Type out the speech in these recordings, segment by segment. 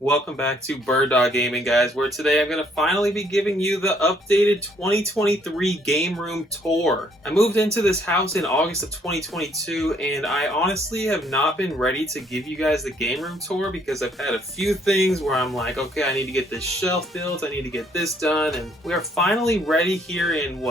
Welcome back to Bird Dog Gaming, guys, where today I'm going to finally be giving you the updated 2023 game room tour. I moved into this house in August of 2022, and I honestly have not been ready to give you guys the game room tour because I've had a few things where I'm like, okay, I need to get this shelf built, I need to get this done, and we are finally ready here in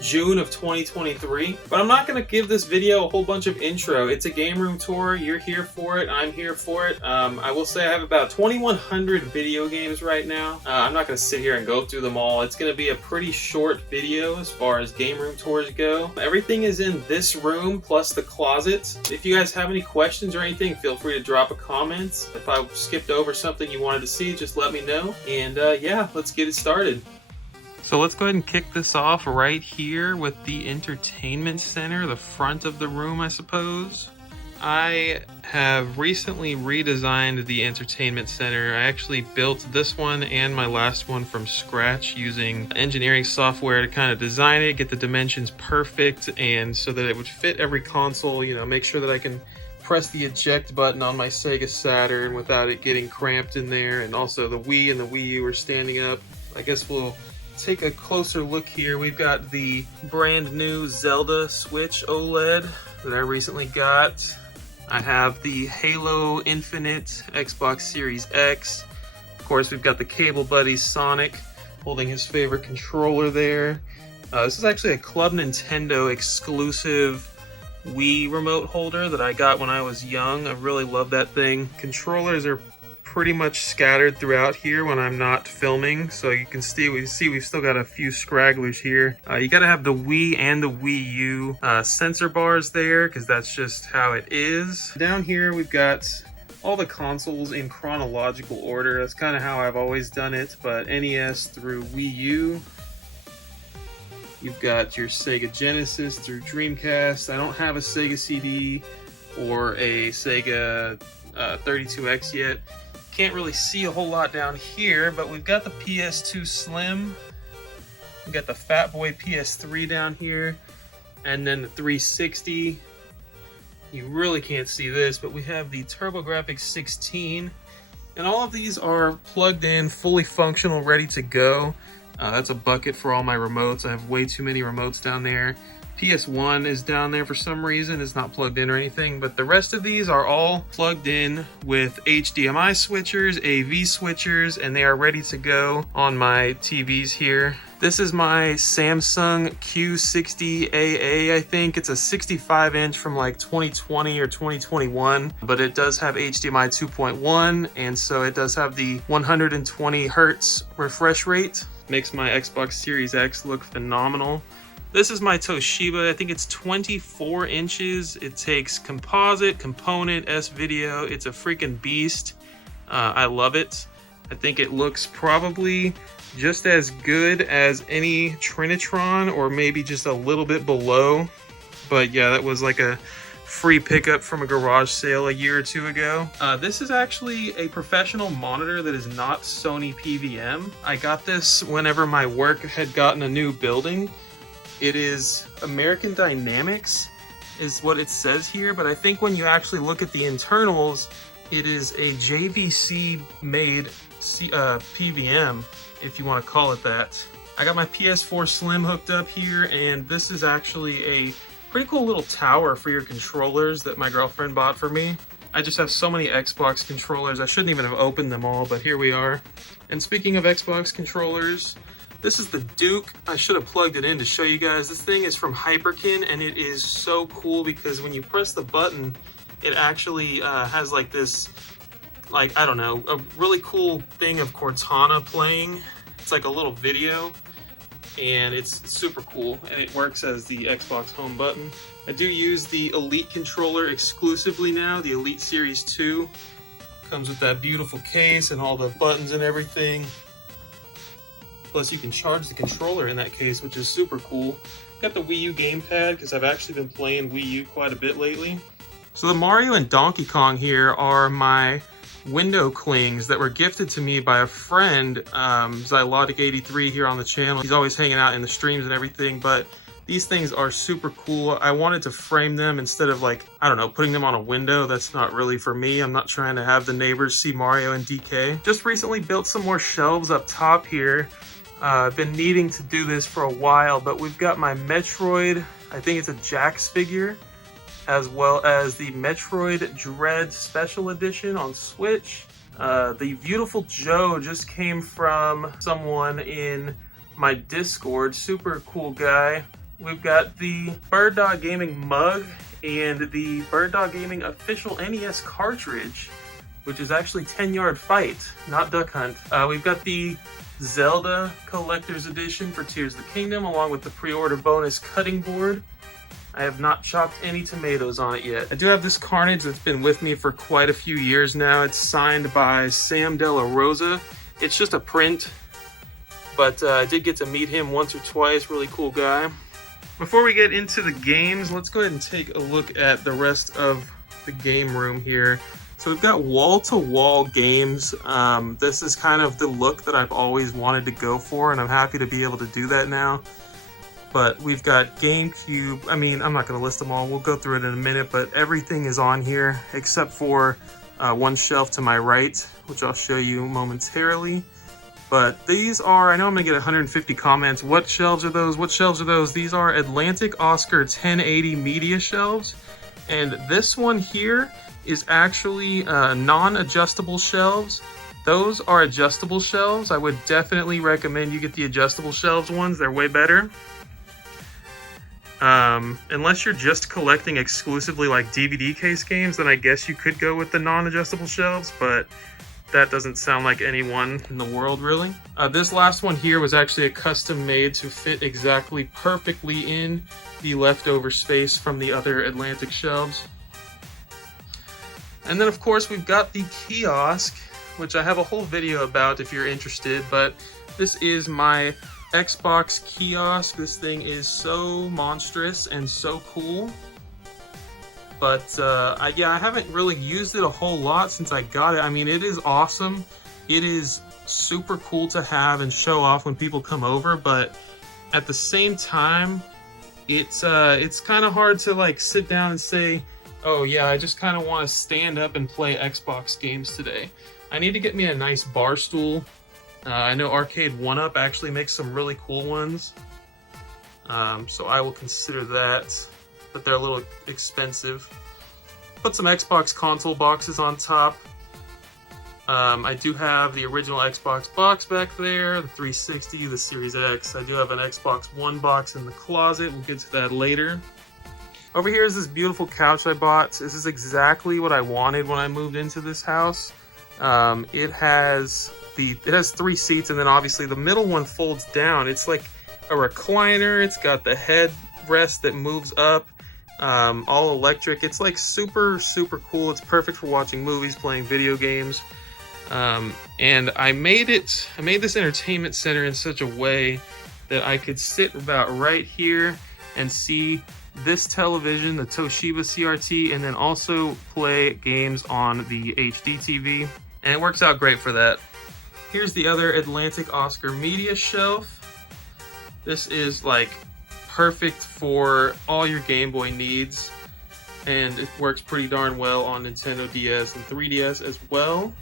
June of 2023. But I'm not going to give this video a whole bunch of intro. It's a game room tour. You're here for it. I'm here for it. I will say I have about 2,100 video games right now. I'm not going to sit here and go through them all. It's going to be a pretty short video as far as game room tours go. Everything is in this room plus the closet. If you guys have any questions or anything, feel free to drop a comment. If I skipped over something you wanted to see, just let me know. And yeah, let's get it started. So let's go ahead and kick this off right here with the entertainment center, the front of the room, I suppose. I have recently redesigned the entertainment center. I actually built this one and my last one from scratch using engineering software to kind of design it, get the dimensions perfect, and so that it would fit every console, you know, make sure that I can press the eject button on my Sega Saturn without it getting cramped in there, and also the Wii and the Wii U are standing up. I guess we'll take a closer look here. We've got the brand new Zelda Switch OLED that I recently got. I have the Halo Infinite Xbox Series X. Of course, we've got the Cable Buddy Sonic holding his favorite controller there. This is actually a Club Nintendo exclusive Wii remote holder that I got when I was young. I really love that thing. Controllers are pretty much scattered throughout here when I'm not filming, so you can see we've still got a few scragglers here. You got to have the Wii and the Wii U sensor bars there because that's just how it is. Down here we've got all the consoles in chronological order. That's kind of how I've always done it, but NES through Wii U. You've got your Sega Genesis through Dreamcast. I don't have a Sega CD or a Sega 32X yet. Can't really see a whole lot down here, but we've got the PS2 Slim, we've got the Fat Boy PS3 down here, and then the 360. You really can't see this, but we have the TurboGrafx 16, and all of these are plugged in, fully functional, ready to go. That's a bucket for all my remotes. I have way too many remotes down there. PS1 is down there for some reason. It's not plugged in or anything, but the rest of these are all plugged in with HDMI switchers, AV switchers, and they are ready to go on my TVs here. This is my Samsung Q60AA, I think. It's a 65 inch from like 2020 or 2021, but it does have HDMI 2.1, and so it does have the 120 Hertz refresh rate. Makes my Xbox Series X look phenomenal. This is my Toshiba. I think it's 24 inches. It takes composite, component, S-video. It's a freaking beast. I love it. I think it looks probably just as good as any Trinitron, or maybe just a little bit below. But yeah, that was like a free pickup from a garage sale a year or two ago. This is actually a professional monitor that is not Sony PVM. I got this whenever my work had gotten a new building. It is American Dynamics is what it says here, but I think when you actually look at the internals, it is a JVC made PVM, if you want to call it that. I got my PS4 Slim hooked up here, and this is actually a pretty cool little tower for your controllers that my girlfriend bought for me. I just have so many Xbox controllers. I shouldn't even have opened them all, but here we are. And speaking of Xbox controllers, this is the Duke. I should have plugged it in to show you guys. This thing is from Hyperkin, and it is so cool because when you press the button, it actually has like this, like, I don't know, a really cool thing of Cortana playing. It's like a little video, and it's super cool, and it works as the Xbox home button. I do use the Elite controller exclusively now, the Elite Series 2. Comes with that beautiful case and all the buttons and everything. Plus you can charge the controller in that case, which is super cool. Got the Wii U gamepad because I've actually been playing Wii U quite a bit lately. So the Mario and Donkey Kong here are my window clings that were gifted to me by a friend, Zylotic83 here on the channel. He's always hanging out in the streams and everything, but These things are super cool. I wanted to frame them instead of, like, I don't know, putting them on a window. That's not really for me. I'm not trying to have the neighbors see Mario and DK. Just recently built some more shelves up top here. I've been needing to do this for a while, but we've got my Metroid, I think it's a Jax figure, as well as the Metroid Dread Special Edition on Switch. The Beautiful Joe just came from someone in my Discord, super cool guy. We've got the Bird Dog Gaming mug and the Bird Dog Gaming official NES cartridge, which is actually 10 Yard Fight, not Duck Hunt. We've got the Zelda Collector's Edition for Tears of the Kingdom, along with the pre-order bonus cutting board. I have not chopped any tomatoes on it yet. I do have this Carnage that's been with me for quite a few years now. It's signed by Sam De La Rosa. It's just a print, but I did get to meet him once or twice. Really cool guy. Before we get into the games, let's go ahead and take a look at the rest of the game room here. So we've got wall-to-wall games. This is kind of the look that I've always wanted to go for, and I'm happy to be able to do that now. But we've got GameCube. I mean, I'm not going to list them all. We'll go through it in a minute, but everything is on here except for one shelf to my right, which I'll show you momentarily. But these are, I know I'm going to get 150 comments. What shelves are those? What shelves are those? These are Atlantic Oscar 1080 media shelves. And this one here is actually non-adjustable shelves. Those are adjustable shelves. I would definitely recommend you get the adjustable shelves ones. They're way better. Unless you're just collecting exclusively like DVD case games, then I guess you could go with the non-adjustable shelves, but that doesn't sound like anyone in the world, really. This last one here was actually a custom made to fit exactly perfectly in the leftover space from the other Atlantic shelves. And then, of course, we've got the kiosk, which I have a whole video about if you're interested, but this is my Xbox kiosk. This thing is so monstrous and so cool. But yeah, I haven't really used it a whole lot since I got it. I mean, it is awesome. It is super cool to have and show off when people come over, but at the same time, it's kind of hard to like sit down and say, oh yeah, I just kind of want to stand up and play Xbox games today. I need to get me a nice bar stool. I know Arcade 1-Up actually makes some really cool ones, so I will consider that, but they're a little expensive. Put some Xbox console boxes on top. I do have the original Xbox box back there, the 360, the Series X. I do have an Xbox One box in the closet. We'll get to that later. Over here is this beautiful couch I bought. This is exactly what I wanted when I moved into this house. It has 3 seats, and then obviously the middle one folds down. It's like a recliner. It's got the headrest that moves up, all electric. It's like super cool. It's perfect for watching movies, playing video games. And I made this entertainment center in such a way that I could sit about right here and see this television, the Toshiba CRT, and then also play games on the HD TV. And it works out great for that. Here's the other Atlantic Oscar media shelf. This is like perfect for all your Game Boy needs, and it works pretty darn well on Nintendo DS and 3DS as well.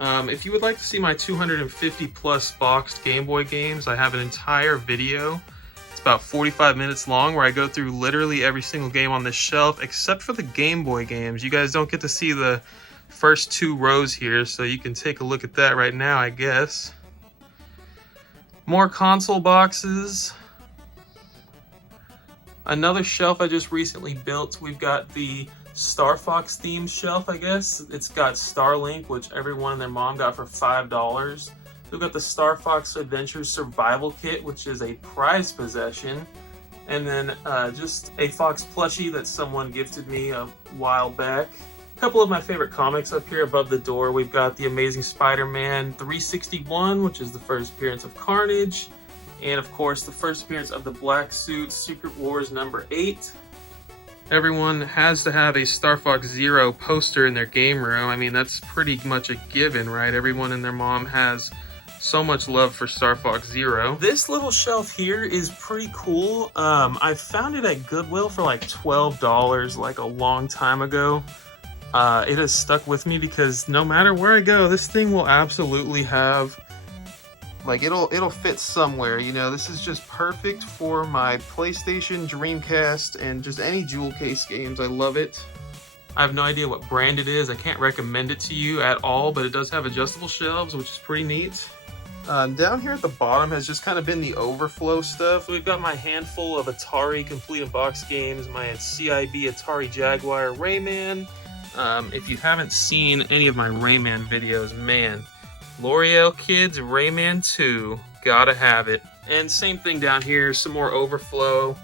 If you would like to see my 250 plus boxed Game Boy games, I have an entire video. It's about 45 minutes long where I go through literally every single game on this shelf except for the Game Boy games. You guys don't get to see the first 2 rows here, so you can take a look at that right now, I guess. More console boxes. Another shelf I just recently built. We've got the Star Fox themed shelf, I guess. It's got Starlink, which everyone and their mom got for $5. We've got the Star Fox Adventures Survival Kit, which is a prized possession. And then just a Fox plushie that someone gifted me a while back. A couple of my favorite comics up here above the door. We've got the Amazing Spider-Man 361, which is the first appearance of Carnage. And of course, the first appearance of the Black Suit Secret Wars number 8. Everyone has to have a Star Fox Zero poster in their game room. I mean, that's pretty much a given, right? Everyone and their mom has So much love for Star Fox Zero. This little shelf here is pretty cool. I found it at Goodwill for like $12 like a long time ago. It has stuck with me because no matter where I go, this thing will absolutely have, like, it'll fit somewhere, you know. This is just perfect for my PlayStation, Dreamcast, and just any jewel case games. I love it. I have no idea what brand it is. I can't recommend it to you at all, but it does have adjustable shelves, which is pretty neat. Down here at the bottom has just kind of been the overflow stuff. We've got my handful of Atari Complete in Box games, my CIB Atari Jaguar Rayman. If you haven't seen any of my Rayman videos, man, L'Oreal Kids Rayman 2, gotta have it. And same thing down here, some more overflow.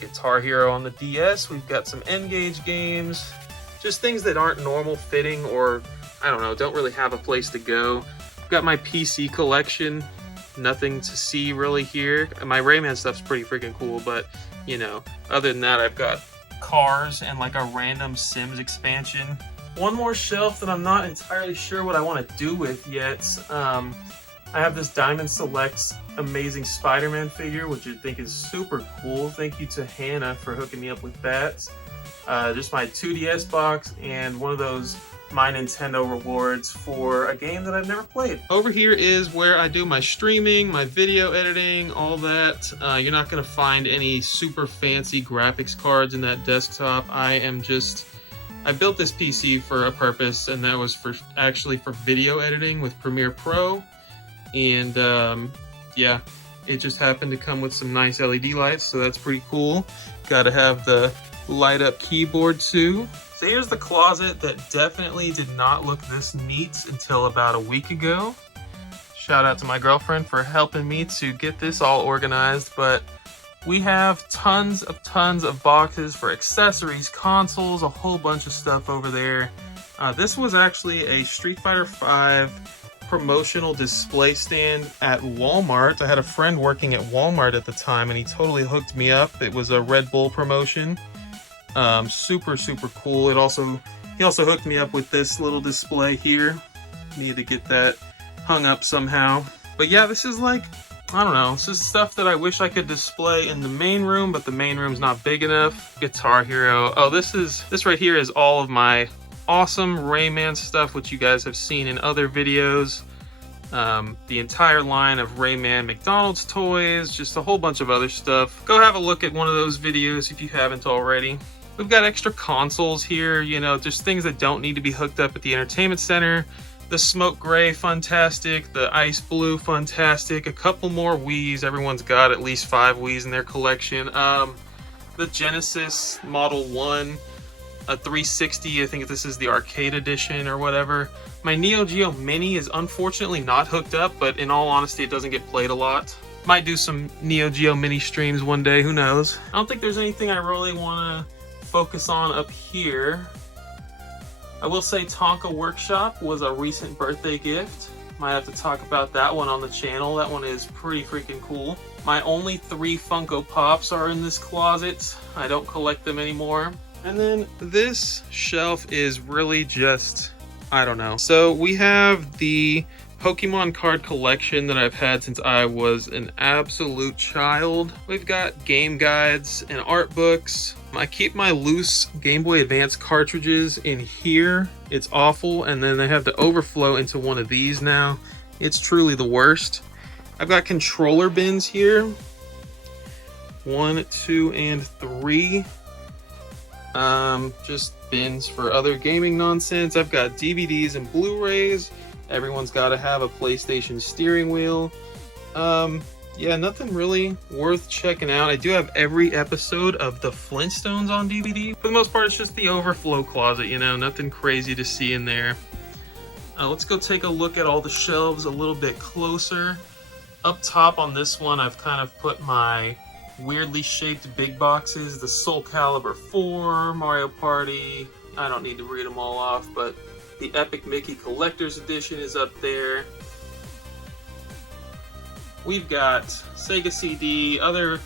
Guitar Hero on the DS. We've got some N-Gage games, just things that aren't normal fitting or, I don't know, don't really have a place to go. I've got my PC collection, nothing to see really here. My Rayman stuff's pretty freaking cool, but, you know, other than that, I've got cars and like a random Sims expansion. One more shelf that I'm not entirely sure what I want to do with yet. I have this Diamond Selects Amazing Spider-Man figure, which I think is super cool. Thank you to Hannah for hooking me up with that. Just my 2DS box and one of those My Nintendo rewards for a game that I've never played. Over here is where I do my streaming, my video editing, all that. You're not gonna find any super fancy graphics cards in that desktop. I built this PC for a purpose, and that was actually for video editing with Premiere Pro. And yeah, it just happened to come with some nice LED lights, so that's pretty cool. Gotta have the light up keyboard too. So here's the closet that definitely did not look this neat until about a week ago. Shout out to my girlfriend for helping me to get this all organized, but we have tons of boxes for accessories, consoles, a whole bunch of stuff over there. This was actually a Street Fighter V promotional display stand at Walmart. I had a friend working at Walmart at the time, and he totally hooked me up. It was a Red Bull promotion. Super cool. He also hooked me up with this little display here. Need to get that hung up somehow. But yeah, this is like, I don't know, this is stuff that I wish I could display in the main room, but the main room's not big enough. Guitar Hero. Oh, this right here is all of my awesome Rayman stuff, which you guys have seen in other videos. The entire line of Rayman McDonald's toys, just a whole bunch of other stuff. Go have a look at one of those videos if you haven't already. We've got extra consoles here, you know, just things that don't need to be hooked up at the entertainment center. The Smoke Gray, fantastic. The Ice Blue, fantastic. A couple more Wiis. Everyone's got at least 5 Wiis in their collection. The Genesis Model 1, a 360, I think this is the arcade edition or whatever. My Neo Geo Mini is unfortunately not hooked up, but in all honesty, it doesn't get played a lot. Might do some Neo Geo Mini streams one day, who knows. I don't think there's anything I really want to focus on up here. I will say Tonka Workshop was a recent birthday gift. Might have to talk about that one on the channel. That one is pretty freaking cool. My only 3 Funko Pops are in this closet. I don't collect them anymore. And then this shelf is really just, I don't know. So we have the Pokemon card collection that I've had since I was an absolute child. We've got game guides and art books. I keep my loose Game Boy Advance cartridges in here. It's awful. And then I have to overflow into one of these now. It's truly the worst. I've got controller bins here. 1, 2, and 3. Just bins for other gaming nonsense. I've got DVDs and Blu-rays. Everyone's got to have a PlayStation steering wheel. Yeah, nothing really worth checking out. I do have every episode of the Flintstones on DVD. For the most part, it's just the overflow closet, you know, nothing crazy to see in there. Let's go take a look at all the shelves a little bit closer. Up top on this one, I've kind of put my weirdly shaped big boxes. The Soul Calibur 4, Mario Party. I don't need to read them all off, but the Epic Mickey Collector's Edition is up there. We've got Sega CD, other,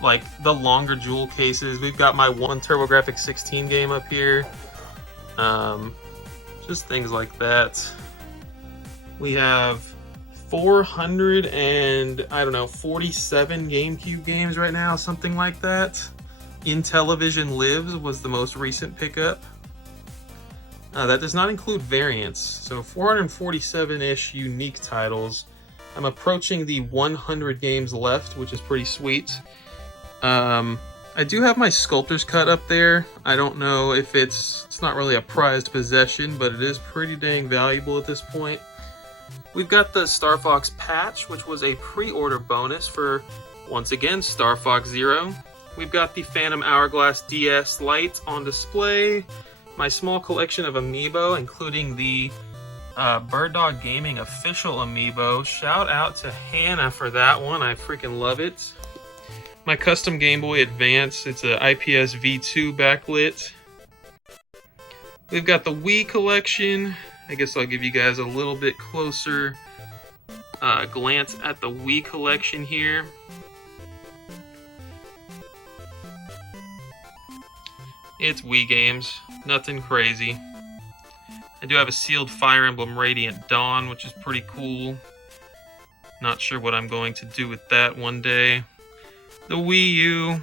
like, the longer jewel cases. We've got my one TurboGrafx 16 game up here. Just things like that. We have 400 and I don't know, 47 GameCube games right now, something like that. Intellivision Lives was the most recent pickup. That does not include variants, so 447-ish unique titles. I'm approaching the 100 games left, which is pretty sweet. I do have my Sculptor's Cut up there. I don't know if it's not really a prized possession, but it is pretty dang valuable at this point. We've got the Star Fox patch, which was a pre-order bonus for, once again, Star Fox Zero. We've got the Phantom Hourglass DS Lite on display. My small collection of amiibo, including the Bird Dog Gaming official amiibo. Shout out to Hannah for that one. I freaking love it. My custom Game Boy Advance. It's a IPS V2 backlit. We've got the Wii collection. I guess I'll give you guys a little bit closer glance at the Wii collection here. It's Wii games, nothing crazy. I do have a sealed Fire Emblem Radiant Dawn, which is pretty cool. Not sure what I'm going to do with that one day. The Wii U.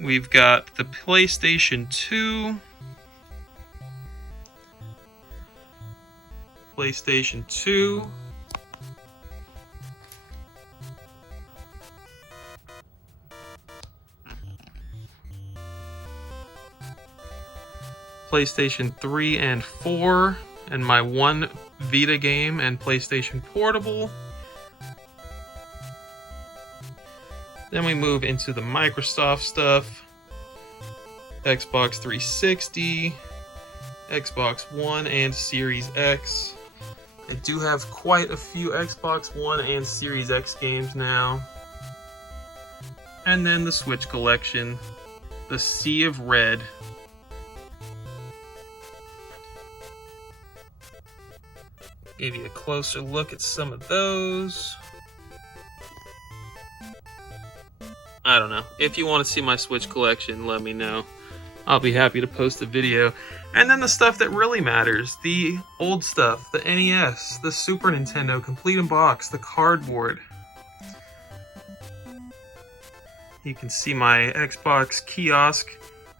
We've got the PlayStation 2. PlayStation 2. PlayStation 3 and 4, and my one Vita game and PlayStation Portable. Then we move into the Microsoft stuff. Xbox 360, Xbox One, and Series X. I do have quite a few Xbox One and Series X games now. And then the Switch collection, the Sea of Red. Give you a closer look at some of those. I don't know. If you want to see my Switch collection, let me know. I'll be happy to post a video. And then the stuff that really matters. The old stuff. The NES. The Super Nintendo. Complete in box. The cardboard. You can see my Xbox kiosk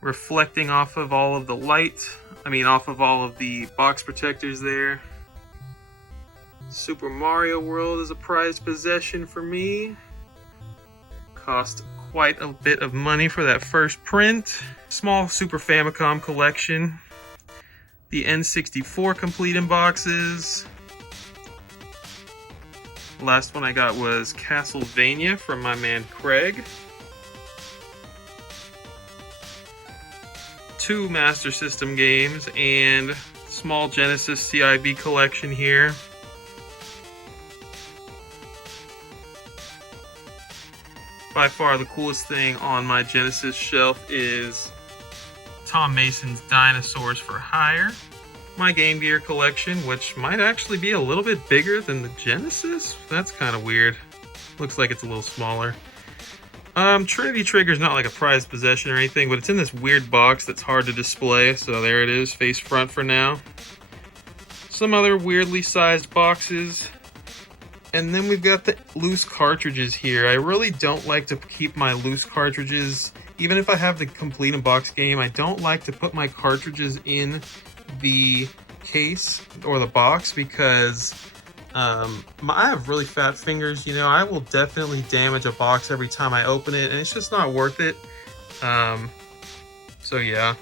reflecting off of all of the light. Off of all of the box protectors there. Super Mario World is a prized possession for me. Cost quite a bit of money for that first print. Small Super Famicom collection. The N64 complete in boxes. Last one I got was Castlevania from my man Craig. 2 Master System games and small Genesis CIB collection here. By far the coolest thing on my Genesis shelf is Tom Mason's Dinosaurs for Hire. My Game Gear collection, which might actually be a little bit bigger than the Genesis. That's kind of weird. Looks like it's a little smaller. Trinity Trigger's not like a prized possession or anything, but it's in this weird box that's hard to display, so there it is, face front for now. Some other weirdly sized boxes. And then we've got the loose cartridges here. I really don't like to keep my loose cartridges, even if I have the complete in box game, I don't like to put my cartridges in the case or the box because I have really fat fingers. I will definitely damage a box every time I open it, and it's just not worth it. So yeah,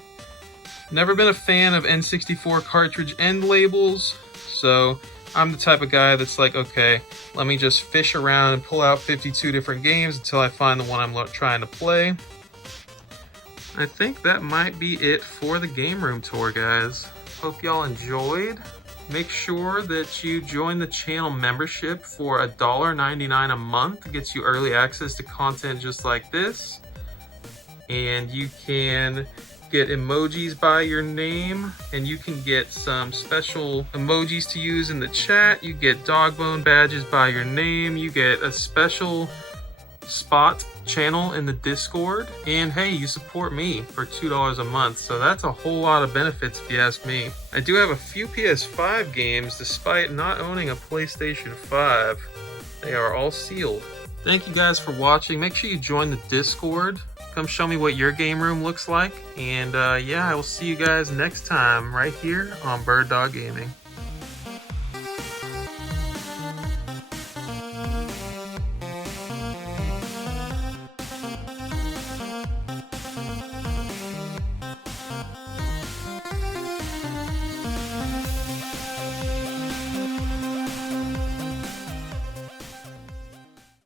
never been a fan of N64 cartridge end labels, so I'm the type of guy that's like, okay, let me just fish around and pull out 52 different games until I find the one I'm trying to play. I think that might be it for the game room tour, guys. Hope y'all enjoyed. Make sure that you join the channel membership for $1.99 a month. It gets you early access to content just like this. And you can get emojis by your name, and you can get some special emojis to use in the chat. You get dog bone badges by your name. You get a special spot channel in the Discord, and hey, you support me for $2 a month, so that's a whole lot of benefits if you ask me. I do have a few PS5 games despite not owning a PlayStation 5. They are all sealed. Thank you guys for watching. Make sure you join the Discord. Come show me what your game room looks like, and yeah, I will see you guys next time right here on Bird Dog Gaming.